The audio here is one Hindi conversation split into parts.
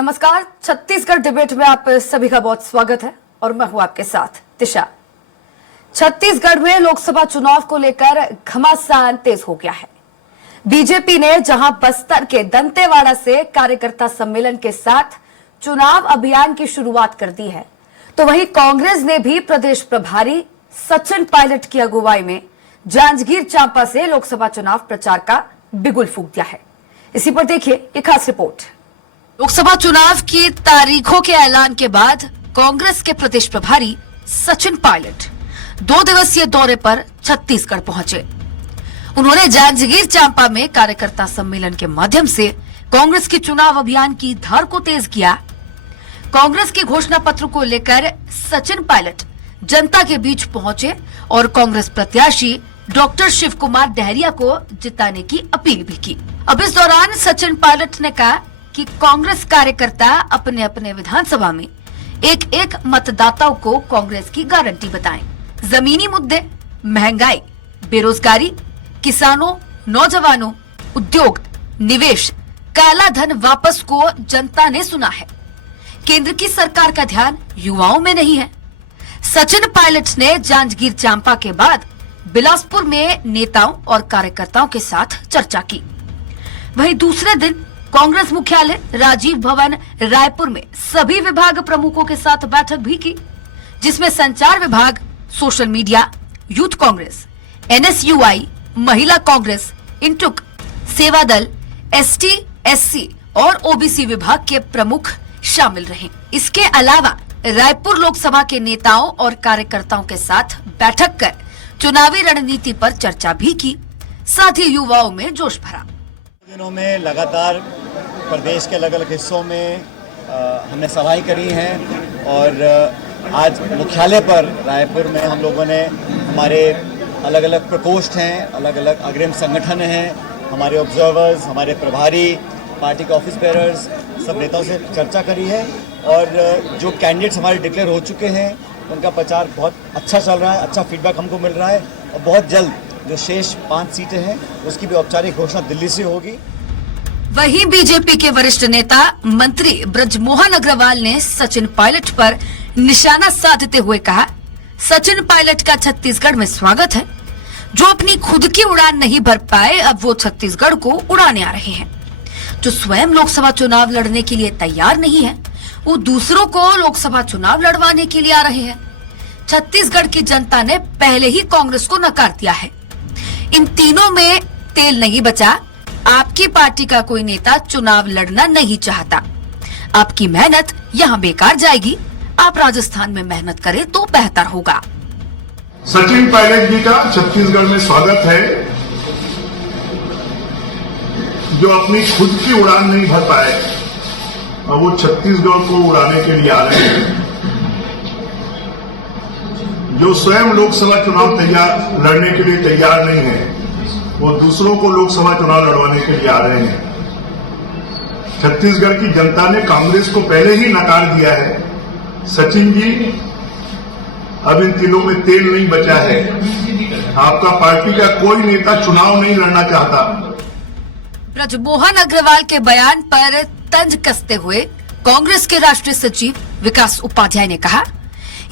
नमस्कार, छत्तीसगढ़ डिबेट में आप सभी का बहुत स्वागत है और मैं हूं आपके साथ दिशा। छत्तीसगढ़ में लोकसभा चुनाव को लेकर घमासान तेज हो गया है। बीजेपी ने जहां बस्तर के दंतेवाड़ा से कार्यकर्ता सम्मेलन के साथ चुनाव अभियान की शुरुआत कर दी है, तो वहीं कांग्रेस ने भी प्रदेश प्रभारी सचिन पायलट की अगुवाई में जांजगीर चांपा से लोकसभा चुनाव प्रचार का बिगुल फूंक दिया है। इसी पर देखिए एक खास रिपोर्ट। लोकसभा चुनाव की तारीखों के ऐलान के बाद कांग्रेस के प्रदेश प्रभारी सचिन पायलट 2 दिवसीय दौरे पर छत्तीसगढ़ पहुंचे। उन्होंने जांजगीर चांपा में कार्यकर्ता सम्मेलन के माध्यम से कांग्रेस के चुनाव अभियान की धार को तेज किया। कांग्रेस के घोषणा पत्र को लेकर सचिन पायलट जनता के बीच पहुंचे और कांग्रेस प्रत्याशी डॉक्टर शिव कुमार डहरिया को जिताने की अपील भी की। अब इस दौरान सचिन पायलट ने कहा कि कांग्रेस कार्यकर्ता अपने अपने विधानसभा में एक एक मतदाताओं को कांग्रेस की गारंटी बताएं। जमीनी मुद्दे, महंगाई, बेरोजगारी, किसानों, नौजवानों, उद्योग, निवेश, काला धन वापस को जनता ने सुना है। केंद्र की सरकार का ध्यान युवाओं में नहीं है। सचिन पायलट ने जांजगीर चांपा के बाद बिलासपुर में नेताओं और कार्यकर्ताओं के साथ चर्चा की। वहीं दूसरे दिन कांग्रेस मुख्यालय राजीव भवन रायपुर में सभी विभाग प्रमुखों के साथ बैठक भी की, जिसमें संचार विभाग, social media, youth Congress, NSUI, महिला कांग्रेस, इंटुक, सेवा दल, एसटी, एससी और ओबीसी विभाग के प्रमुख शामिल रहे। इसके अलावा रायपुर लोकसभा के नेताओं और कार्यकर्ताओं के साथ बैठक कर चुनावी रणनीति पर चर्चा भी की, साथ ही युवाओं में जोश भरा। दिनों में लगातार प्रदेश के अलग अलग हिस्सों में हमने सभाएं करी हैं और आज मुख्यालय पर रायपुर में हम लोगों ने हमारे अलग अलग प्रकोष्ठ हैं, अलग अलग अग्रिम संगठन हैं, हमारे ऑब्जर्वर्स, हमारे प्रभारी, पार्टी के ऑफिस बेयरर्स, सब नेताओं से चर्चा करी है और जो कैंडिडेट्स हमारे डिक्लेयर हो चुके हैं उनका प्रचार बहुत अच्छा चल रहा है, अच्छा फीडबैक हमको मिल रहा है और बहुत जल्द जो शेष 5 सीटें हैं उसकी भी औपचारिक घोषणा दिल्ली से होगी। वहीं बीजेपी के वरिष्ठ नेता मंत्री ब्रजमोहन अग्रवाल ने सचिन पायलट पर निशाना साधते हुए कहा, सचिन पायलट का छत्तीसगढ़ में स्वागत है। जो अपनी खुद की उड़ान नहीं भर पाए, अब वो छत्तीसगढ़ को उड़ाने आ रहे हैं। जो स्वयं लोकसभा चुनाव लड़ने के लिए तैयार नहीं है, वो दूसरों को लोकसभा चुनाव लड़वाने के लिए आ रहे हैं। छत्तीसगढ़ की जनता ने पहले ही कांग्रेस को नकार दिया है। इन तीनों में तेल नहीं बचा। आपकी पार्टी का कोई नेता चुनाव लड़ना नहीं चाहता। आपकी मेहनत यहाँ बेकार जाएगी। आप राजस्थान में मेहनत करें तो बेहतर होगा। सचिन पायलट जी का छत्तीसगढ़ में स्वागत है। जो अपनी खुद की उड़ान नहीं भर पाए, अब वो छत्तीसगढ़ को उड़ाने के लिए आ रहे हैं। जो स्वयं लोकसभा चुनाव लड़ने के लिए तैयार नहीं है, वो दूसरों को लोकसभा चुनाव लड़वाने के लिए आ रहे हैं। छत्तीसगढ़ की जनता ने कांग्रेस को पहले ही नकार दिया है। सचिन जी, अब इन तीनों में तेल नहीं बचा है। आपका पार्टी का कोई नेता चुनाव नहीं लड़ना चाहता। ब्रजमोहन अग्रवाल के बयान पर तंज कसते हुए कांग्रेस के राष्ट्रीय सचिव विकास उपाध्याय ने कहा,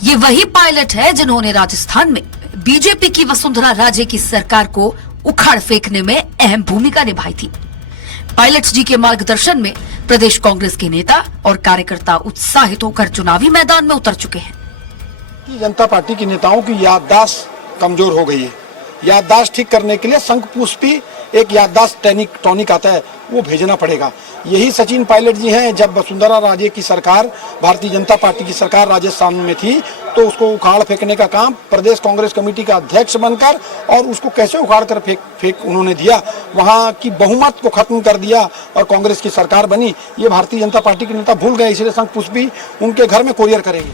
ये वही पायलट है जिन्होंने राजस्थान में बीजेपी की वसुंधरा राजे की सरकार को उखाड़ फेंकने में अहम भूमिका निभाई थी। पायलट जी के मार्गदर्शन में प्रदेश कांग्रेस के नेता और कार्यकर्ता उत्साहित होकर चुनावी मैदान में उतर चुके हैं। जनता पार्टी के नेताओं की याददाश्त कमजोर हो गई है। याददाश्त ठीक करने के लिए संघपुष्पी एक याददाश्त टॉनिक आता है, वो भेजना पड़ेगा। यही सचिन पायलट जी हैं। जब वसुंधरा राजे की सरकार, भारतीय जनता पार्टी की सरकार राजस्थान में थी, तो उसको उखाड़ फेंकने का काम प्रदेश कांग्रेस कमेटी का अध्यक्ष बनकर, और उसको कैसे उखाड़ कर फेंक उन्होंने दिया, वहां की बहुमत को खत्म कर दिया और कांग्रेस की सरकार बनी। ये भारतीय जनता पार्टी के नेता भूल गए, इसलिए संघपुष्पी उनके घर में कोरियर करेंगे।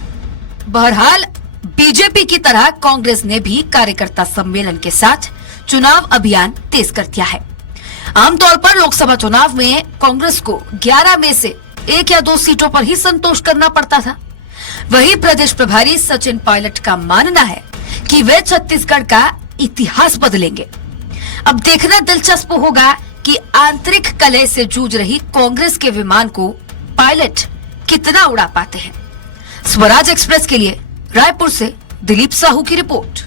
बहरहाल बीजेपी की तरह कांग्रेस ने भी कार्यकर्ता सम्मेलन के साथ चुनाव अभियान तेज कर दिया है। आमतौर पर लोकसभा चुनाव में कांग्रेस को 11 में से 1 या 2 सीटों पर ही संतोष करना पड़ता था। वहीं प्रदेश प्रभारी सचिन पायलट का मानना है कि वे छत्तीसगढ़ का इतिहास बदलेंगे। अब देखना दिलचस्प होगा कि आंतरिक कलह से जूझ रही कांग्रेस के विमान को पायलट कितना उड़ा पाते हैं। स्वराज एक्सप्रेस के लिए रायपुर से दिलीप साहू की रिपोर्ट।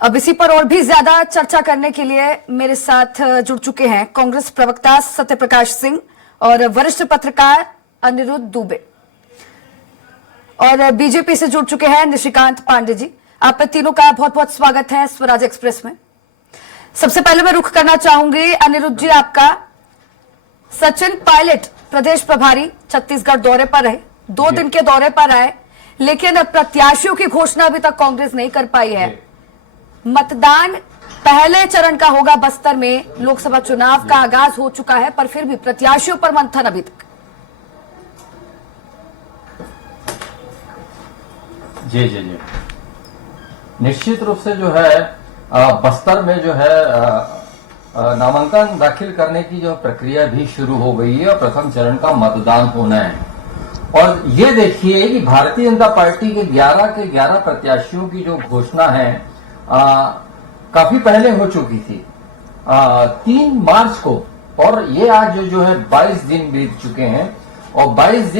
अब इसी पर और भी ज्यादा चर्चा करने के लिए मेरे साथ जुड़ चुके हैं कांग्रेस प्रवक्ता सत्यप्रकाश सिंह और वरिष्ठ पत्रकार अनिरुद्ध दुबे, और बीजेपी से जुड़ चुके हैं निशिकांत पांडे जी। आप तीनों का बहुत बहुत स्वागत है स्वराज एक्सप्रेस में। सबसे पहले मैं रुख करना चाहूंगी अनिरुद्ध जी आपका। सचिन पायलट प्रदेश प्रभारी छत्तीसगढ़ दौरे पर रहे, 2 दिन के दौरे पर आए, लेकिन प्रत्याशियों की घोषणा अभी तक कांग्रेस नहीं कर पाई है। मतदान पहले चरण का होगा बस्तर में, लोकसभा चुनाव का आगाज हो चुका है, पर फिर भी प्रत्याशियों पर मंथन अभी तक। जी जी जी, निश्चित रूप से जो है बस्तर में जो है नामांकन दाखिल करने की जो प्रक्रिया भी शुरू हो गई है और प्रथम चरण का मतदान होना है। और ये देखिए कि भारतीय जनता पार्टी के 11 प्रत्याशियों की जो घोषणा है काफी पहले हो चुकी थी, 3 मार्च को, और ये आज जो है 22 दिन बीत चुके हैं और 19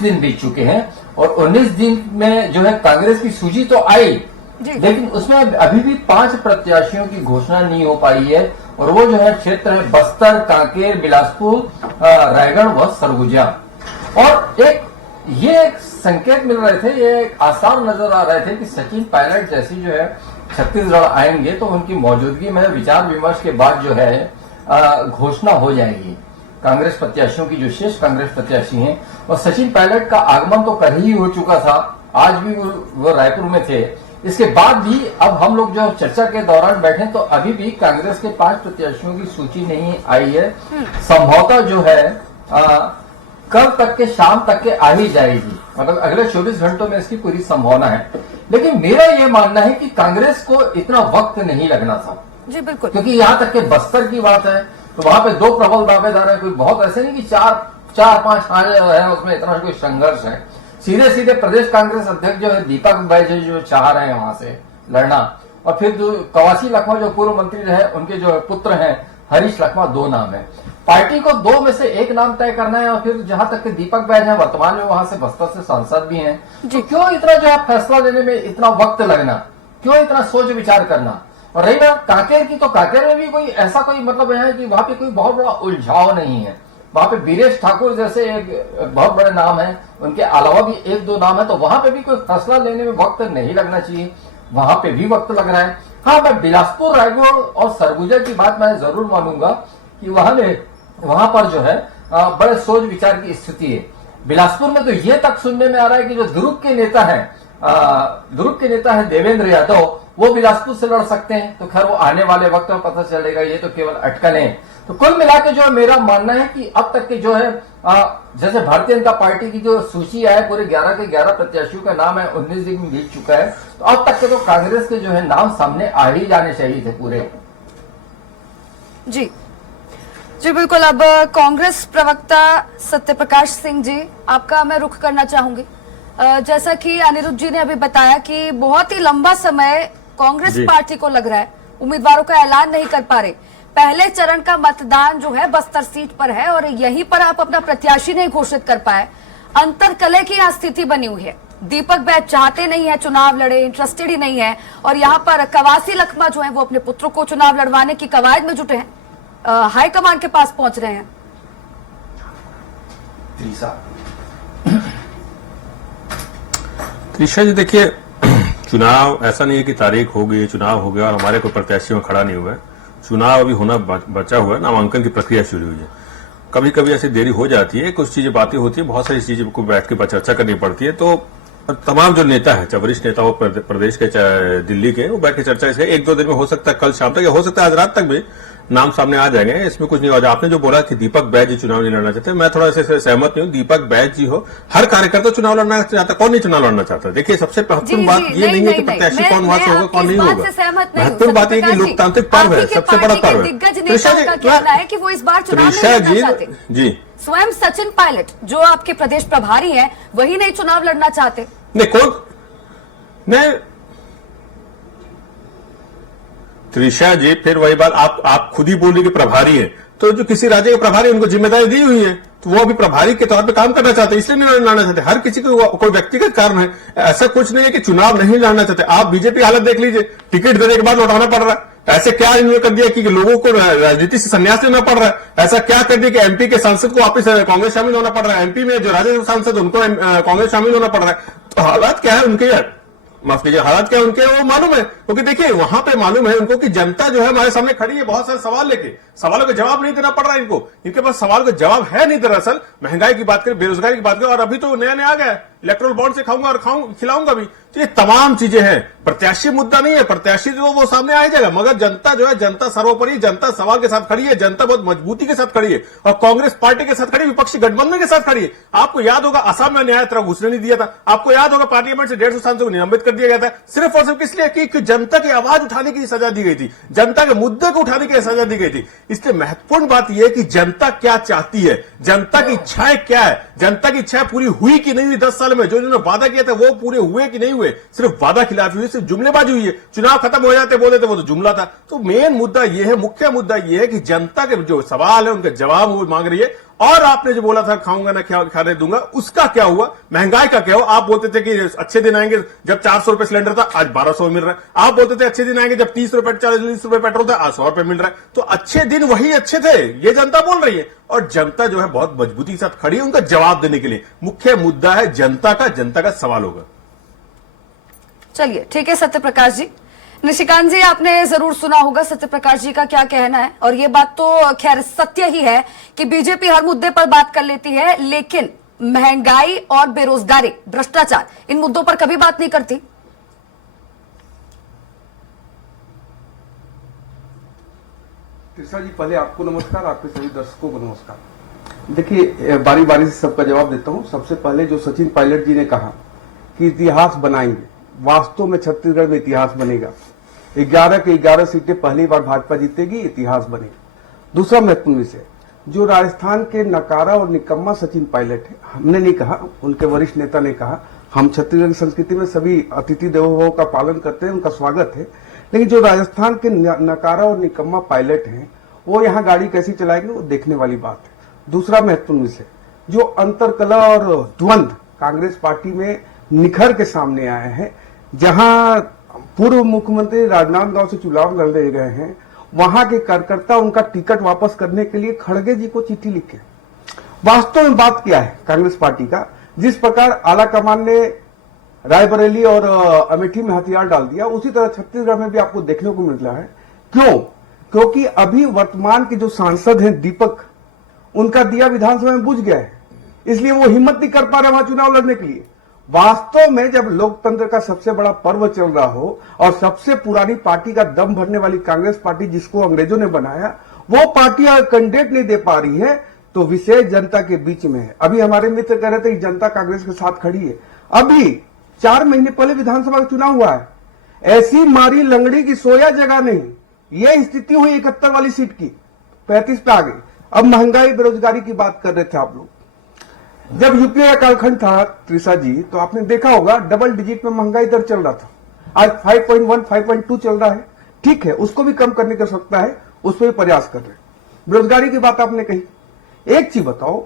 दिन बीत चुके हैं और 19 दिन में जो है कांग्रेस की सूची तो आई, लेकिन उसमें अभी भी 5 प्रत्याशियों की घोषणा नहीं हो पाई है, और वो जो है क्षेत्र है बस्तर, कांकेर, बिलासपुर, रायगढ़ व सरगुजा। और ये एक संकेत मिल रहे थे, ये एक आसार नजर आ रहे थे कि सचिन पायलट जैसी जो है छत्तीसगढ़ आएंगे तो उनकी मौजूदगी में विचार विमर्श के बाद जो है घोषणा हो जाएगी कांग्रेस प्रत्याशियों की, जो शेष कांग्रेस प्रत्याशी हैं। और सचिन पायलट का आगमन तो कल ही हो चुका था, आज भी वो रायपुर में थे। इसके बाद भी अब हम लोग जो चर्चा के दौरान बैठे तो अभी भी कांग्रेस के 5 प्रत्याशियों की सूची नहीं आई है। संभवतः जो है कल तक के शाम तक के आ ही जाएगी, मतलब अगले 24 घंटों में इसकी पूरी संभावना है। लेकिन मेरा यह मानना है कि कांग्रेस को इतना वक्त नहीं लगना था। जी बिल्कुल, क्योंकि यहाँ तक के बस्तर की बात है तो वहां पे 2 प्रबल दावेदार है, कोई बहुत ऐसे नहीं कि 4-5 है उसमें इतना कोई संघर्ष है। सीधे प्रदेश कांग्रेस अध्यक्ष जो है दीपक बैज जो चाह रहे हैं वहां से लड़ना, और फिर जो कवासी लखमा जो पूर्व मंत्री रहे उनके जो पुत्र हैं हरीश लखमा, 2 नाम है। पार्टी को 2 में से 1 नाम तय करना है, और फिर जहां तक के दीपक बैज है वर्तमान में वहां से बस्तर से सांसद भी हैं, तो क्यों इतना जो है फैसला लेने में इतना वक्त लगना, क्यों इतना सोच विचार करना। और रही बात कांकेर की, तो कांकेर में भी कोई ऐसा कोई मतलब है कि वहां पे कोई बहुत बड़ा उलझाव नहीं है। वहां पे बीरेश ठाकुर जैसे एक बहुत बड़े नाम है, उनके अलावा भी 1-2 नाम है, तो वहां पे भी कोई फैसला लेने में वक्त नहीं लगना चाहिए, वहां पे भी वक्त लग रहा है। हाँ, मैं बिलासपुर, रायगढ़ और सरगुजा की बात मैं जरूर मानूंगा कि वहां पर जो है बड़े सोच विचार की स्थिति है। बिलासपुर में तो ये तक सुनने में आ रहा है कि जो दुर्ग के नेता है देवेंद्र यादव, वो बिलासपुर से लड़ सकते हैं। तो खैर वो आने वाले वक्त में पता चलेगा, ये तो केवल अटकलें हैं। तो कुल मिलाकर जो मेरा मानना है कि अब तक के जो है जैसे भारतीय जनता पार्टी की जो सूची है पूरे 11 के 11 प्रत्याशियों का नाम है, 19 दिन बीत चुका है, तो अब तक के तो कांग्रेस के जो है नाम सामने आ ही जाने चाहिए थे पूरे। जी बिल्कुल। अब कांग्रेस प्रवक्ता सत्यप्रकाश सिंह जी, आपका मैं रुख करना चाहूंगी। जैसा कि अनिरुद्ध जी ने अभी बताया कि बहुत ही लंबा समय कांग्रेस पार्टी को लग रहा है, उम्मीदवारों का ऐलान नहीं कर पा रहे। पहले चरण का मतदान जो है बस्तर सीट पर है और यहीं पर आप अपना प्रत्याशी नहीं घोषित कर पाए। अंतरकलह की यहाँ स्थिति बनी हुई है। दीपक बैज चाहते नहीं है चुनाव लड़े, इंटरेस्टेड ही नहीं है, और यहाँ पर कवासी लखमा जो है वो अपने पुत्रों को चुनाव लड़वाने की कवायद में जुटे हैं, हाईकमान के पास पहुंच रहे हैं। त्रिशा जी, देखिए, चुनाव ऐसा नहीं है कि तारीख हो गई, चुनाव हो गया और हमारे कोई प्रत्याशी में खड़ा नहीं हुआ है। चुनाव अभी होना बचा हुआ है, नामांकन की प्रक्रिया शुरू हुई है। कभी कभी ऐसी देरी हो जाती है, कुछ चीजें बातें होती है, बहुत सारी चीजें को बैठ के चर्चा करनी पड़ती है। तो तमाम जो नेता है, चाहे वरिष्ठ नेता हो प्रदेश के चाहे दिल्ली के, वो बैठ के चर्चा इसके 1-2 दिन में हो सकता है, कल शाम तक या हो सकता है आज रात तक भी नाम सामने आ जाएंगे, इसमें कुछ नहीं हो जाए। आपने जो बोला कि दीपक बैज जी चुनाव नहीं लड़ना चाहते, मैं थोड़ा ऐसे सहमत नहीं हूँ। दीपक बैज जी हो, हर कार्यकर्ता चुनाव लड़ना चाहता, कौन नहीं चुनाव लड़ना चाहता। देखिए, सबसे महत्वपूर्ण बात ये नहीं है कि प्रत्याशी कौन वहां से होगा कौन नहीं होगा, महत्वपूर्ण बात है कि लोकतांत्रिक पर्व है, सबसे बड़ा पर्व है। त्रिशा जी, स्वयं सचिन पायलट जो आपके प्रदेश प्रभारी हैं, वही नहीं चुनाव लड़ना चाहते। नहीं, कौन नहीं, त्रिशा जी, फिर वही बात, आप खुद ही बोल रही कि प्रभारी है, तो जो किसी राज्य के प्रभारी उनको जिम्मेदारी दी हुई है, तो वो अभी प्रभारी के तौर पे काम करना चाहते हैं, इसलिए नहीं लड़ना चाहते। हर किसी को कोई व्यक्तिगत कारण है, ऐसा कुछ नहीं है कि चुनाव नहीं लड़ना चाहते। आप बीजेपी हालत देख लीजिए, टिकट देने के बाद लौटाना पड़ रहा है। ऐसे क्या इन्होंने कर दिया कि लोगों को राजनीति से संन्यास लेना पड़ रहा है? ऐसा क्या कर दिया कि एमपी के सांसद को वापस कांग्रेस शामिल होना पड़ रहा है? एमपी में जो राज्यसभा सांसद उनको कांग्रेस शामिल होना पड़ रहा है। तो हालात क्या है उनके, यार माफ कीजिए, हालात क्या उनके वो मालूम है, क्योंकि देखिए वहां पे मालूम है उनको कि जनता जो है हमारे सामने खड़ी है बहुत सारे सवाल लेके, सवालों का जवाब नहीं देना पड़ रहा है इनको, इनके पास सवाल का जवाब है नहीं। दरअसल महंगाई की बात करें, बेरोजगारी की बात करें, और अभी तो नया नया आ गया है इलेक्ट्रोल बॉन्ड से खाऊंगा और खिलाऊंगा भी। तो ये तमाम चीजें हैं, प्रत्याशी मुद्दा नहीं है, प्रत्याशी जो वो सामने आ जाएगा, मगर जनता जो है, जनता सर्वोपरि, जनता सवाल के साथ खड़ी है, जनता बहुत मजबूती के साथ खड़ी है, और कांग्रेस पार्टी के साथ खड़ी, विपक्षी गठबंधन के साथ खड़ी है। आपको याद होगा असम में न्याय तरह घुसने नहीं दिया था, आपको याद होगा पार्लियामेंट से 150 सांसदों को निलंबित कर दिया गया था, सिर्फ और सिर्फ किस लिए कि जनता की आवाज उठाने की सजा दी गई थी, जनता के मुद्दे को उठाने की सजा दी गई थी। इसलिए महत्वपूर्ण बात यह है कि जनता क्या चाहती है, जनता की इच्छाएं क्या है, जनता की इच्छाएं पूरी हुई कि नहीं हुई 10 साल में, जो इन्होंने वादा किया था वो पूरे हुए कि नहीं हुए, सिर्फ वादा खिलाफी हुई, सिर्फ जुमलेबाजी हुई है। चुनाव खत्म हो जाते बोले थे वो तो जुमला था। तो मेन मुद्दा यह है, मुख्य मुद्दा यह है कि जनता के जो सवाल है उनके जवाब वो मांग रही है। और आपने जो बोला था खाऊंगा ना खाने दूंगा, उसका क्या हुआ? महंगाई का क्या हुआ? आप बोलते थे कि अच्छे दिन आएंगे जब 400 रुपए सिलेंडर था, आज 1200 मिल रहा है। आप बोलते थे अच्छे दिन आएंगे जब 30 रुपए 40 रुपए पेट्रोल था, आज 100 रुपए मिल रहा है। तो अच्छे दिन वही अच्छे थे, ये जनता बोल रही है, और जनता जो है बहुत मजबूती के साथ खड़ी है उनका जवाब देने के लिए। मुख्य मुद्दा है जनता का सवाल होगा। चलिए ठीक है सत्यप्रकाश जी। निशिकांत जी, आपने जरूर सुना होगा सत्यप्रकाश जी का क्या कहना है, और ये बात तो खैर सत्य ही है कि बीजेपी हर मुद्दे पर बात कर लेती है, लेकिन महंगाई और बेरोजगारी, भ्रष्टाचार, इन मुद्दों पर कभी बात नहीं करती। तीसरा जी, पहले आपको नमस्कार, आपके सभी दर्शकों को नमस्कार। देखिए, बारी बारी से सबका जवाब देता हूं। सबसे पहले जो सचिन पायलट जी ने कहा कि इतिहास बनाएंगे, वास्तव में छत्तीसगढ़ में इतिहास बनेगा। 11 के 11 सीटें पहली बार भाजपा जीतेगी, इतिहास बनेगा। दूसरा महत्वपूर्ण विषय, जो राजस्थान के नकारा और निकम्मा सचिन पायलट है, हमने नहीं कहा, उनके वरिष्ठ नेता ने कहा। हम छत्तीसगढ़ की संस्कृति में सभी अतिथि देवो भव का पालन करते हैं, उनका स्वागत है। लेकिन जो राजस्थान के नकारा और निकम्मा पायलट हैं, वो यहाँ गाड़ी कैसी चलाएंगे, वो देखने वाली बात है। दूसरा महत्वपूर्ण विषय, जो अंतरकलह और द्वंद्व कांग्रेस पार्टी में निखर के सामने आए हैं, जहां पूर्व मुख्यमंत्री राजनांदगांव से चुनाव लड़े गए हैं, वहां के कार्यकर्ता उनका टिकट वापस करने के लिए खड़गे जी को चिट्ठी लिखे। वास्तव में बात क्या है कांग्रेस पार्टी का? जिस प्रकार आलाकमान ने रायबरेली और अमेठी में हथियार डाल दिया, उसी तरह छत्तीसगढ़ में भी आपको देखने को मिल रहा है। क्यों? क्योंकि अभी वर्तमान के जो सांसद हैं दीपक, उनका दिया विधानसभा में बुझ गया है, इसलिए वो हिम्मत नहीं कर पा रहे वहां चुनाव लड़ने के लिए। वास्तव में जब लोकतंत्र का सबसे बड़ा पर्व चल रहा हो और सबसे पुरानी पार्टी का दम भरने वाली कांग्रेस पार्टी, जिसको अंग्रेजों ने बनाया, वो पार्टी अगर कैंडिडेट नहीं दे पा रही है, तो विशेष जनता के बीच में है। अभी हमारे मित्र कह रहे थे कि जनता कांग्रेस के साथ खड़ी है। अभी 4 महीने पहले विधानसभा का चुनाव हुआ है, ऐसी मारी लंगड़ी की सोया जगह नहीं, ये स्थिति हुई 71 वाली सीट की, 35 पे आ गई। अब महंगाई बेरोजगारी की बात कर रहे थे आप लोग। जब यूपीए का कालखंड था त्रिषा जी, तो आपने देखा होगा डबल डिजिट में महंगाई दर चल रहा था। आज 5.1 5.2 चल रहा है। ठीक है, उसको भी कम करने की आवश्यकता है, उस पर भी प्रयास कर रहे हैं। बेरोजगारी की बात आपने कही। एक चीज बताओ,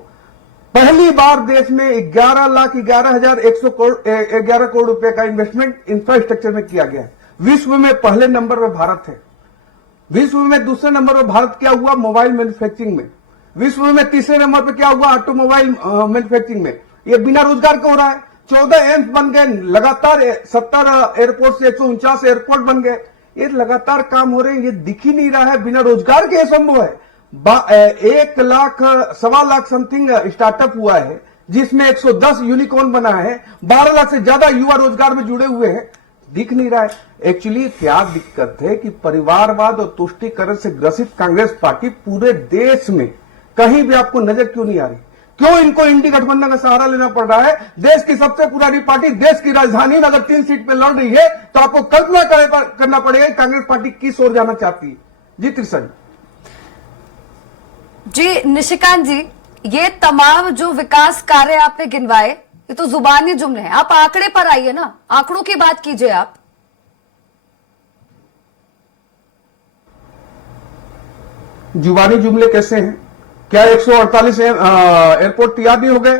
पहली बार देश में 11,11,111 करोड़ रुपए का इन्वेस्टमेंट इंफ्रास्ट्रक्चर में किया गया है। विश्व में पहले नंबर पर भारत है। विश्व में दूसरे नंबर पर भारत क्या हुआ? मोबाइल मैन्युफैक्चरिंग में। विश्व में तीसरे नंबर पे क्या हुआ? ऑटोमोबाइल मैन्युफैक्चरिंग में। ये बिना रोजगार का हो रहा है। 14 एम्स बन गए, लगातार 70 एयरपोर्ट से 149 एयरपोर्ट बन गए। ये लगातार काम हो रहे हैं, ये दिख ही नहीं रहा है। बिना रोजगार के संभव है। 1 लाख 1.25 लाख समथिंग स्टार्टअप हुआ है, जिसमें 110 यूनिकॉर्न बना है। 12 लाख से ज्यादा युवा रोजगार में जुड़े हुए हैं। दिख नहीं रहा है। एक्चुअली क्या दिक्कत है कि परिवारवाद और तुष्टीकरण से ग्रसित कांग्रेस पार्टी पूरे देश में कहीं भी आपको नजर क्यों नहीं आ रही? क्यों इनको इंडी गठबंधन का सहारा लेना पड़ रहा है? देश की सबसे पुरानी पार्टी, देश की राजधानी में अगर 3 सीट पे लड़ रही है, तो आपको कल्पना करना पड़ेगा कांग्रेस पार्टी किस ओर जाना चाहती है। जी त्रिषा जी। निशिकांत जी, ये तमाम जो विकास कार्य आपने गिनवाए, ये तो जुबानी जुमले हैं। आप आंकड़े पर आइए ना, आंकड़ों की बात कीजिए आप। जुबानी जुमले कैसे हैं? क्या 148 एयरपोर्ट तैयार नहीं हो गए?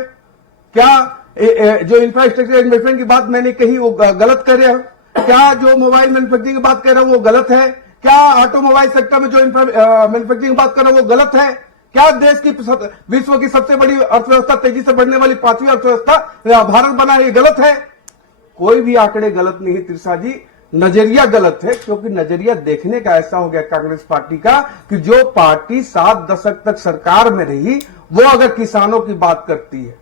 क्या जो इंफ्रास्ट्रक्चर इन्वेस्टमेंट की बात मैंने कही वो गलत कर रहे हो? क्या जो मोबाइल मैन्युफैक्चरिंग की बात कर रहे हो वो गलत है? क्या ऑटोमोबाइल सेक्टर में जो मैन्युफैक्चरिंग की बात कर रहे हो वो गलत है? क्या देश की विश्व की सबसे बड़ी अर्थव्यवस्था, तेजी से बढ़ने वाली 5वीं अर्थव्यवस्था भारत बना है, ये गलत है? कोई भी आंकड़े गलत नहीं है तिरसा जी, नजरिया गलत है। क्योंकि नजरिया देखने का ऐसा हो गया कांग्रेस पार्टी का कि जो पार्टी 7 दशक तक सरकार में रही वो अगर किसानों की बात करती है,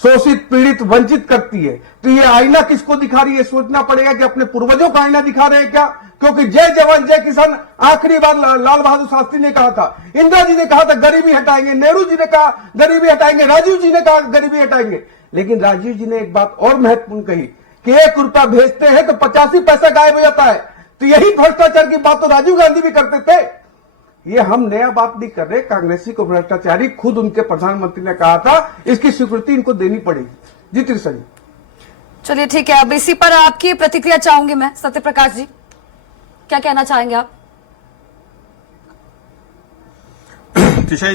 शोषित पीड़ित वंचित करती है, तो ये आईना किसको दिखा रही है? सोचना पड़ेगा कि अपने पूर्वजों का आईना दिखा रहे हैं क्या? क्योंकि जय जवान जय किसान आखिरी बार लाल बहादुर शास्त्री ने कहा था, इंदिरा जी ने कहा था गरीबी हटाएंगे, नेहरू जी ने कहा गरीबी हटाएंगे, राजीव जी ने कहा गरीबी हटाएंगे। लेकिन राजीव जी ने एक बात और महत्वपूर्ण कही कि 1 रुपया भेजते हैं तो 85 पैसा गायब हो जाता है। तो यही भ्रष्टाचार की बात तो राजीव गांधी भी करते थे। ये हम नया बात नहीं कर रहे, कांग्रेसी को भ्रष्टाचारी खुद उनके प्रधानमंत्री ने कहा था, इसकी स्वीकृति इनको देनी पड़ेगी। जी तिरसा जी। चलिए ठीक है, अब इसी पर आपकी प्रतिक्रिया चाहूंगी मैं। सत्य प्रकाश जी, क्या कहना चाहेंगे आप? त्रिशा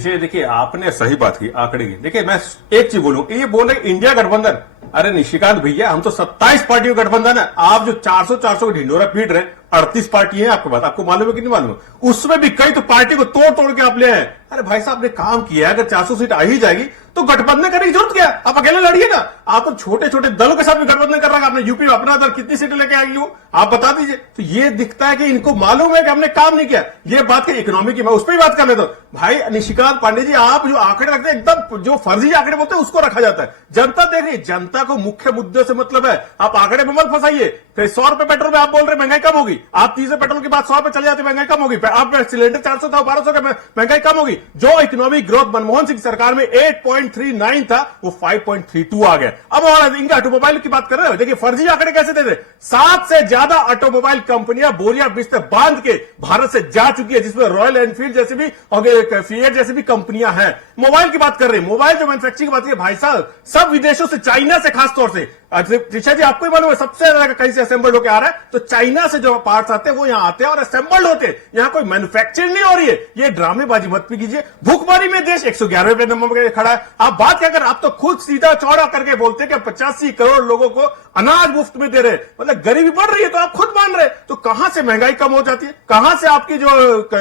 जी देखिए आपने सही बात की आंकड़े की। देखिए मैं एक चीज बोलूं, ये बोल रहे इंडिया गठबंधन, अरे निशिकांत भैया हम तो 27 पार्टियों का गठबंधन है। आप जो 400 का ढिंडोरा पीट रहे, 38 पार्टी है आपके पास, आपको मालूम है कि नहीं मालूम है? उसमें भी कई तो पार्टी को तोड़ तोड़ के आप ले आए। अरे भाई साहब ने काम किया है, अगर 400 सीट आ ही जाएगी तो गठबंधन करने की जरूरत क्या है? आप अकेले लड़िए ना। आप तो छोटे छोटे दलों के साथ भी गठबंधन कर रहा है। आपने यूपी में अपना दल कितनी सीटें लेके आएगी वो आप बता दीजिए। तो ये दिखता है कि इनको मालूम है कि हमने काम नहीं किया। ये बात की इकोनॉमी की, मैं उस पर ही बात कर लेता हूं। भाई निशिकांत पांडे जी, आप जो आंकड़े रखते हैं एकदम जो फर्जी आंकड़े बोलते हैं उसको रखा जाता है। जनता देख रही है, जनता को मुख्य मुद्दों से मतलब है। आप आंकड़े में मत फंसाइए। फिर 100 रुपए पेट्रोल में आप बोल रहे महंगाई कम होगी, आप 30 पेट्रोल की बात 100 पे चले जाते महंगाई कम होगी। आप सिलेंडर 400 था 1200 का महंगाई कम होगी। जो इकोनॉमिक ग्रोथ मनमोहन सिंह सरकार में 8.39 था वो 5.32 आ गया। अब और इनके ऑटोमोबाइल की बात कर रहे हो, देखिए फर्जी आंकड़े कैसे दे रहे। 7 से ज्यादा ऑटोमोबाइल कंपनियां बोरिया बिस्तर बांध के भारत से जा चुकी है, जिसमें रॉयल एनफील्ड जैसी भी और फिएट जैसी भी कंपनियां हैं। मोबाइल की बात कर रहे हैं, मोबाइल जो मैन्युफैक्चरिंग की बात है भाई साहब, सब विदेशों से, चाइना से खासतौर से। त्रिशा जी आपको ही मालूम है सबसे ज्यादा कहीं से असेंबल्ड होकर आ रहा है, तो चाइना से जो पार्ट्स आते हैं वो यहां आते हैं और असेंबल्ड होते हैं। यहां कोई मैन्युफैक्चरिंग नहीं हो रही है। ये ड्रामेबाजी मत कीजिए। भूखमरी में देश 111वें नंबर पर खड़ा है। आप बात क्या कर, आप तो खुद सीधा चौड़ा करके बोलते कि 85 करोड़ लोगों को अनाज मुफ्त में दे रहे, मतलब गरीबी बढ़ रही है तो आप खुद मान रहे। तो कहां से महंगाई कम हो जाती है? कहां से आपकी जो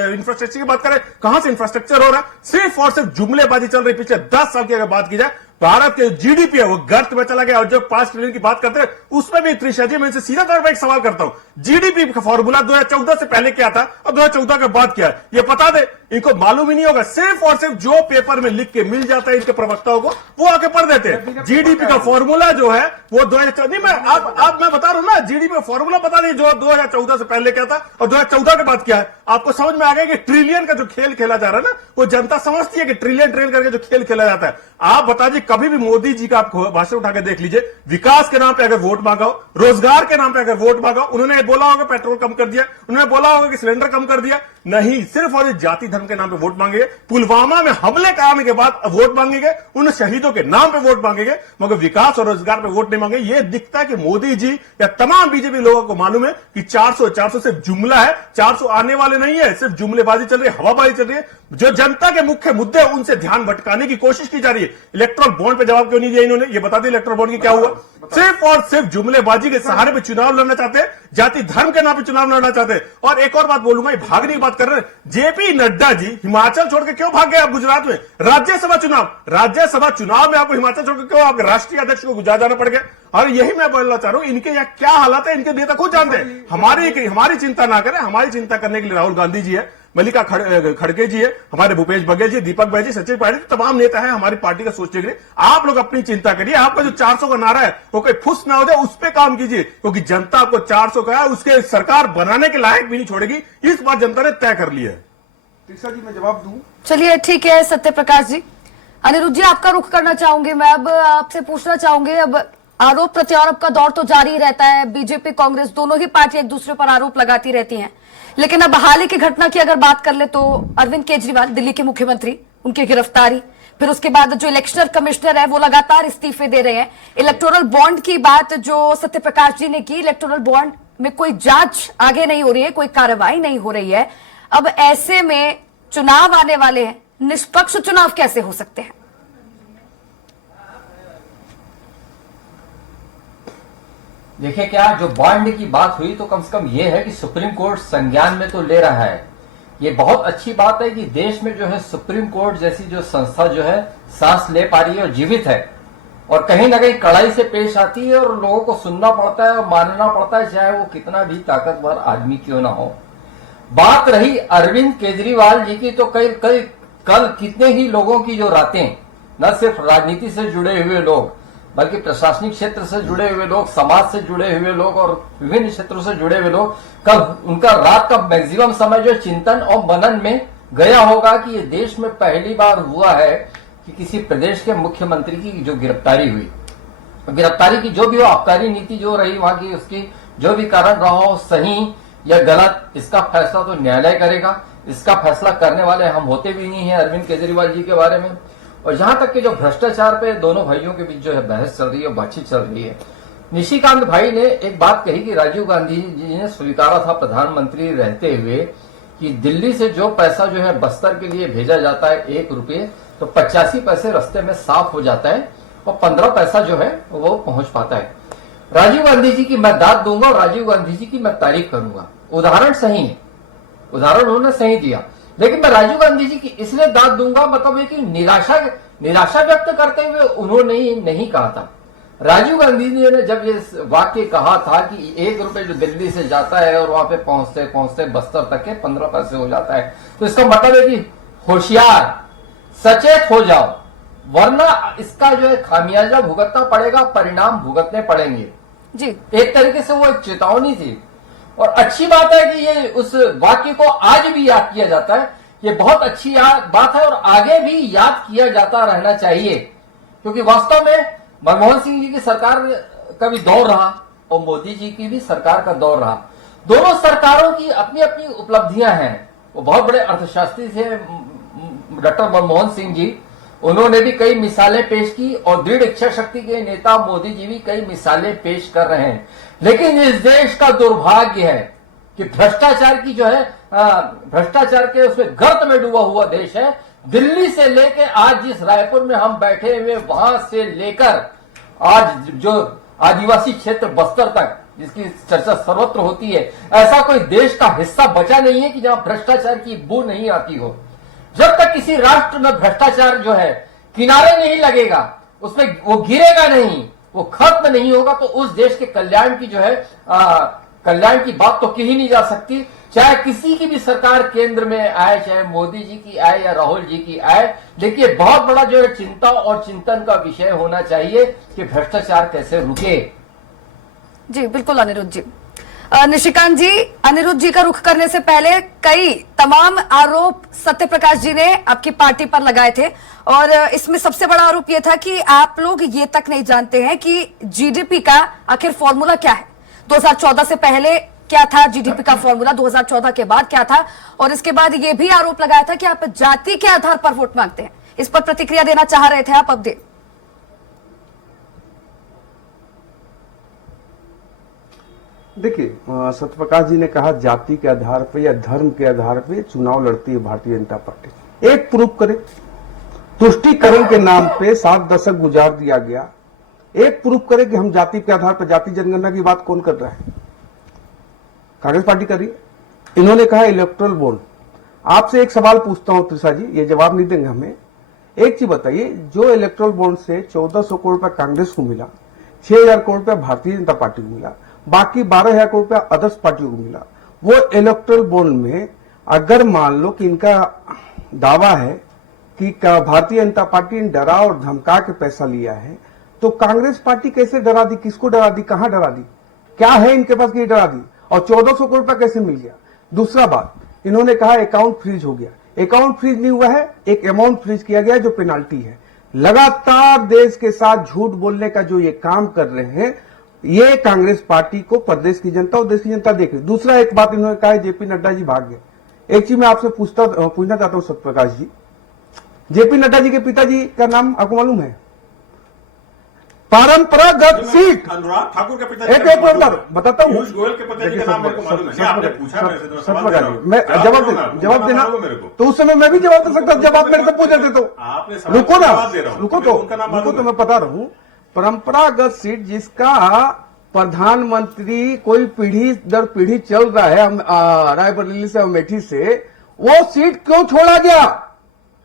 इंफ्रास्ट्रक्चर की बात करें, कहां से इंफ्रास्ट्रक्चर हो रहा है? सिर्फ और सिर्फ जुमलेबाजी चल रही। पिछले 10 साल की अगर बात की जाए, भारत के जीडीपी है वो गर्त में चला गया। और जो 5 ट्रिलियन की बात करते हैं उसमें भी त्रिशा जी मैं इनसे सीधा तौर पर एक सवाल करता हूं, जीडीपी का फॉर्मूला 2014 से पहले क्या था और 2014 के बाद क्या है, ये बता दे। इनको मालूम ही नहीं होगा। सिर्फ और सिर्फ जो पेपर में लिख के मिल जाता है इनके प्रवक्ताओं को, वो आके पढ़ देते हैं। जीडीपी का फॉर्मूला जो है वो 2014 में मैं बता रहा हूं ना, जीडीपी का फॉर्मूला बता दें जो 2014 से पहले क्या था और 2014 के बाद क्या है। आपको समझ में आ गया कि ट्रिलियन का जो खेल खेला जा रहा है ना, वो जनता समझती है कि ट्रिलियन करके जो खेल खेला जाता है। आप बता दीजिए, कभी भी मोदी जी का आप भाषण उठा के देख लीजिए, विकास के नाम पे अगर वोट मांगा हो, रोजगार के नाम पे अगर वोट मांगा, उन्होंने बोला होगा पेट्रोल कम कर दिया, उन्होंने बोला होगा कि सिलेंडर कम कर दिया। नहीं, सिर्फ और जाति धर्म के नाम पे वोट मांगेंगे। पुलवामा में हमले कराने के बाद वोट मांगेंगे, उन शहीदों के नाम पे वोट मांगेंगे, मगर विकास और रोजगार पे वोट नहीं मांगे। ये दिखता है कि मोदी जी या तमाम बीजेपी लोगों को मालूम है कि 400 सिर्फ जुमला है, 400 आने वाले नहीं है, सिर्फ जुमलेबाजी चल रही है, हवाबाजी चल रही है। जो जनता के मुख्य मुद्दे हैं उनसे ध्यान भटकाने की कोशिश की जा रही है। इलेक्ट्रल बॉन्ड पे जवाब क्यों नहीं दिया इन्होंने, ये बता दें इलेक्ट्रल बॉन्ड की क्या हुआ। सिर्फ और सिर्फ जुमलेबाजी के सहारे पे चुनाव लड़ना चाहते हैं, जाति धर्म के नाम पे चुनाव लड़ना चाहते हैं। और एक और बात बोलूंगा, भागने की बात कर रहे हैं, जेपी नड्डा जी हिमाचल छोड़ के क्यों भाग गए आप गुजरात में? राज्यसभा चुनाव में आपको हिमाचल छोड़ के क्यों आपके राष्ट्रीय अध्यक्ष को गुजरात जाना पड़ गया? और यही मैं बोलना चाह रहा हूं, इनके यहाँ क्या हालात है इनके नेता खुद जानते हैं। हमारी चिंता ना करें, हमारी चिंता करने के लिए राहुल गांधी जी है, मल्लिका खड़गे जी है, हमारे भूपेश बघेल जी, दीपक भाई जी, सचिन पायलट जी, तमाम नेता है हमारी पार्टी का सोचने के लिए। आप लोग अपनी चिंता करिए। आपका जो 400 का नारा है वो कोई फुस ना हो जाए, उस पर काम कीजिए, क्योंकि जनता आपको 400 का है उसके सरकार बनाने के लायक भी नहीं छोड़ेगी। इस बात जनता ने तय कर लिया है। तीसरा जी मैं जवाब दूं। चलिए ठीक है सत्य प्रकाश जी। अनिरुद्ध जी आपका रुख करना चाहूंगी मैं, अब आपसे पूछना चाहूंगी, अब आरोप प्रत्यारोप का दौर तो जारी रहता है, बीजेपी कांग्रेस दोनों ही पार्टी एक दूसरे पर आरोप लगाती रहती हैं, लेकिन अब हाल ही की घटना की अगर बात कर ले तो अरविंद केजरीवाल दिल्ली के मुख्यमंत्री, उनकी गिरफ्तारी, फिर उसके बाद जो इलेक्शन कमिश्नर है वो लगातार इस्तीफे दे रहे हैं। इलेक्टोरल बॉन्ड की बात जो सत्य प्रकाश जी ने की, इलेक्टोरल बॉन्ड में कोई जांच आगे नहीं हो रही है, कोई कार्रवाई नहीं हो रही है। अब ऐसे में चुनाव आने वाले हैं, निष्पक्ष चुनाव कैसे हो सकते हैं? देखिए, क्या जो बॉन्ड की बात हुई तो कम से कम ये है कि सुप्रीम कोर्ट संज्ञान में तो ले रहा है। ये बहुत अच्छी बात है कि देश में जो है सुप्रीम कोर्ट जैसी जो संस्था जो है सांस ले पा रही है और जीवित है, और कहीं ना कहीं कड़ाई से पेश आती है और लोगों को सुनना पड़ता है और मानना पड़ता है, चाहे वो कितना भी ताकतवर आदमी क्यों ना हो। बात रही अरविंद केजरीवाल जी की, तो कल कितने ही लोगों की जो रातें, न सिर्फ राजनीति से जुड़े हुए लोग बल्कि प्रशासनिक क्षेत्र से जुड़े हुए लोग, समाज से जुड़े हुए लोग और विभिन्न क्षेत्रों से जुड़े हुए लोग, कल उनका रात का मैक्सिमम समय जो चिंतन और मनन में गया होगा कि ये देश में पहली बार हुआ है कि किसी प्रदेश के मुख्यमंत्री की जो गिरफ्तारी हुई, गिरफ्तारी की जो भी हो, आबकारी नीति जो रही वहां की, उसकी जो भी कारण रहा हो, सही या गलत, इसका फैसला तो न्यायालय करेगा। इसका फैसला करने वाले हम होते भी नहीं है अरविंद केजरीवाल जी के बारे में। और जहां तक कि जो भ्रष्टाचार पे दोनों भाइयों के बीच जो है बहस चल रही है, बातचीत चल रही है, निशिकांत भाई ने एक बात कही कि राजीव गांधी जी ने स्वीकारा था प्रधानमंत्री रहते हुए कि दिल्ली से जो पैसा जो है बस्तर के लिए भेजा जाता है 1 रुपये, तो 85 पैसे रास्ते में साफ हो जाता है और 15 पैसा जो है वो पहुंच पाता है। राजीव गांधी जी की मैं दाद दूंगा और राजीव गांधी जी की मैं तारीफ करूंगा। उदाहरण सही है, उदाहरण उन्होंने सही दिया, लेकिन मैं राजीव गांधी जी की इसलिए दाद दूंगा, मतलब ये कि निराशा व्यक्त करते हुए उन्होंने नहीं कहा था। राजीव गांधी जी ने जब ये वाक्य कहा था कि 1 रुपये जो दिल्ली से जाता है और वहां पे पहुंचते पहुंचते बस्तर तक के 15 पैसे हो जाता है, तो इसका मतलब है कि होशियार, सचेत हो जाओ, वरना इसका जो है खामियाजा भुगतना पड़ेगा, परिणाम भुगतने पड़ेंगे जी। एक तरीके से वो एक चेतावनी थी। और अच्छी बात है कि ये उस वाक्य को आज भी याद किया जाता है। ये बहुत अच्छी बात है और आगे भी याद किया जाता रहना चाहिए, क्योंकि वास्तव में मनमोहन सिंह जी की सरकार का भी दौर रहा और मोदी जी की भी सरकार का दौर रहा। दोनों सरकारों की अपनी अपनी उपलब्धियां हैं। वो बहुत बड़े अर्थशास्त्री थे डॉक्टर मनमोहन सिंह जी, उन्होंने भी कई मिसालें पेश की और दृढ़ इच्छा शक्ति के नेता मोदी जी भी कई मिसालें पेश कर रहे हैं। लेकिन इस देश का दुर्भाग्य है कि भ्रष्टाचार की जो है भ्रष्टाचार के उसमें गर्त में डूबा हुआ देश है। दिल्ली से लेकर आज जिस रायपुर में हम बैठे हुए, वहां से लेकर आज जो आदिवासी क्षेत्र बस्तर तक, जिसकी चर्चा सर्वत्र होती है, ऐसा कोई देश का हिस्सा बचा नहीं है कि जहां भ्रष्टाचार की बू नहीं आती हो। जब तक किसी राष्ट्र में भ्रष्टाचार जो है किनारे नहीं लगेगा, उसमें वो गिरेगा नहीं, वो खत्म नहीं होगा, तो उस देश के कल्याण की जो है कल्याण की बात तो की ही नहीं जा सकती। चाहे किसी की भी सरकार केंद्र में आए, चाहे मोदी जी की आए या राहुल जी की आए, देखिए बहुत बड़ा जो है चिंता और चिंतन का विषय होना चाहिए कि भ्रष्टाचार कैसे रुके। जी बिल्कुल अनिरुद्ध जी। निशिकांत जी, अनिरुद्ध जी का रुख करने से पहले कई तमाम आरोप सत्यप्रकाश जी ने आपकी पार्टी पर लगाए थे और इसमें सबसे बड़ा आरोप यह था कि आप लोग ये तक नहीं जानते हैं कि जीडीपी का आखिर फॉर्मूला क्या है। 2014 से पहले क्या था जीडीपी का फॉर्मूला, 2014 के बाद क्या था, और इसके बाद ये भी आरोप लगाया था कि आप जाति के आधार पर वोट मांगते हैं। इस पर प्रतिक्रिया देना चाह रहे थे आप, अब दे। देखिए, सत्यप्रकाश जी ने कहा जाति के आधार पर या धर्म के आधार पर चुनाव लड़ती है भारतीय जनता पार्टी। एक प्रूफ करे, तुष्टीकरण के नाम पे 7 दशक गुजार दिया गया। एक प्रूफ करे कि हम जाति के आधार पर, जाति जनगणना की बात कौन कर रहा है? कांग्रेस पार्टी कर रही है। इन्होंने कहा इलेक्टोरल बॉन्ड। आपसे एक सवाल पूछता हूं त्रिषा जी, ये जवाब नहीं देंगे हमें। एक चीज बताइए, जो इलेक्टोरल बॉन्ड से 1400 करोड़ रुपया कांग्रेस को मिला, 6000 करोड़ रुपया भारतीय जनता पार्टी को मिला, बाकी 12000 करोड़ रुपया अदर्स पार्टियों को मिला, वो इलेक्टोरल बॉन्ड में अगर मान लो कि इनका दावा है कि भारतीय जनता पार्टी ने डरा और धमका के पैसा लिया है, तो कांग्रेस पार्टी कैसे डरा दी? किसको डरा दी? कहां डरा दी? क्या है इनके पास कि डरा दी? और 1400 करोड़ रुपया कैसे मिल गया? दूसरा बात, इन्होंने कहा अकाउंट फ्रीज हो गया। अकाउंट फ्रीज नहीं हुआ है, एक अमाउंट फ्रीज किया गया जो पेनाल्टी है। लगातार देश के साथ झूठ बोलने का जो ये काम कर रहे हैं, ये कांग्रेस पार्टी को प्रदेश की जनता और देश की जनता देख रही। दूसरा एक बात इन्होंने कहा जेपी नड्डा जी भाग गए। एक चीज मैं आपसे पूछना चाहता हूं सत्यप्रकाश जी, जेपी नड्डा जी के पिताजी का नाम आपको मालूम है? परंपरागत सीट अनुराग ठाकुर के पिता एक मिनट बताता हूँ। पीयूष गोयल के पिताजी का नाम मेरे को मालूम है। नहीं, आपने पूछा मेरे से, तो मैं सच सवाल बता दे रहा दी। हूं। मैं जवाब देना मेरे को तो उस समय मैं भी जवाब दे सकता जब आप मेरे से पूछे थे तो। आपने सवाल रुको ना, जवाब दे रहा हूं। रुको मेरे तो को उनका नाम मालूम मैं है। बता रहा हूँ। परंपरागत सीट जिसका प्रधानमंत्री कोई पीढ़ी दर पीढ़ी चल रहा है रायबरेली से अमेठी से, वो सीट क्यों छोड़ा गया,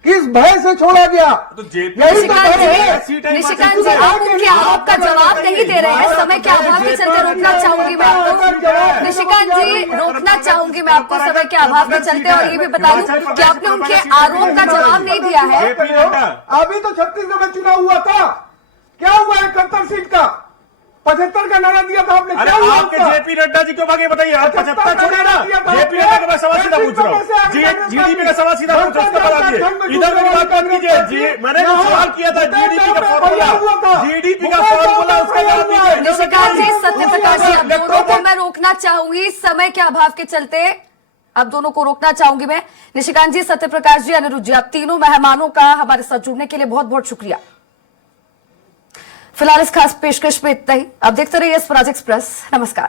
किस भय से छोड़ा गया? तो जेपी यही तो भय है। निशिकांत जी, आप उनके आरोप का जवाब नहीं दे रहे हैं। समय के अभाव के चलते रोकना चाहूंगी मैं आपको। निशिकांत जी, रोकना चाहूंगी मैं आपको समय के अभाव के चलते। और ये भी बता दूं कि आपने उनके आरोप का जवाब नहीं दिया है। अभी तो छत्तीसगढ़ में चुनाव हुआ था, क्या हुआ 71 सीट का? 75 का नारा दिया था आपने, अरे क्या हुआ आपके उसका? जेपी नड्डा जी क्यों भागे बताइए? आप 75 छोड़िए ना, जेपी नड्डा का मैं सवाल सीधा पूछ रहा हूँ। जीडीपी का सवाल सीधा पूछ रहा हूँ, उसका बता दिए। इधर मेरी बात मत कीजिए। मैंने जो सवाल किया था जीडीपी का फॉर्मूला, जीडीपी का फॉर्मूला, उसका जवाब दीजिए। निशिकांत जी, सत्यप्रकाश जी, आप दोनों को मैं रोकना चाहूंगी समय के अभाव के चलते। आप दोनों को रोकना चाहूंगी मैं। निशिकांत जी, सत्यप्रकाश जी, अनिरुद्ध जी, आप तीनों मेहमानों का हमारे साथ जुड़ने के लिए बहुत बहुत शुक्रिया। फिलहाल इस खास पेशकश में इतना ही। अब देखते रहिए स्वराज एक्सप्रेस। नमस्कार।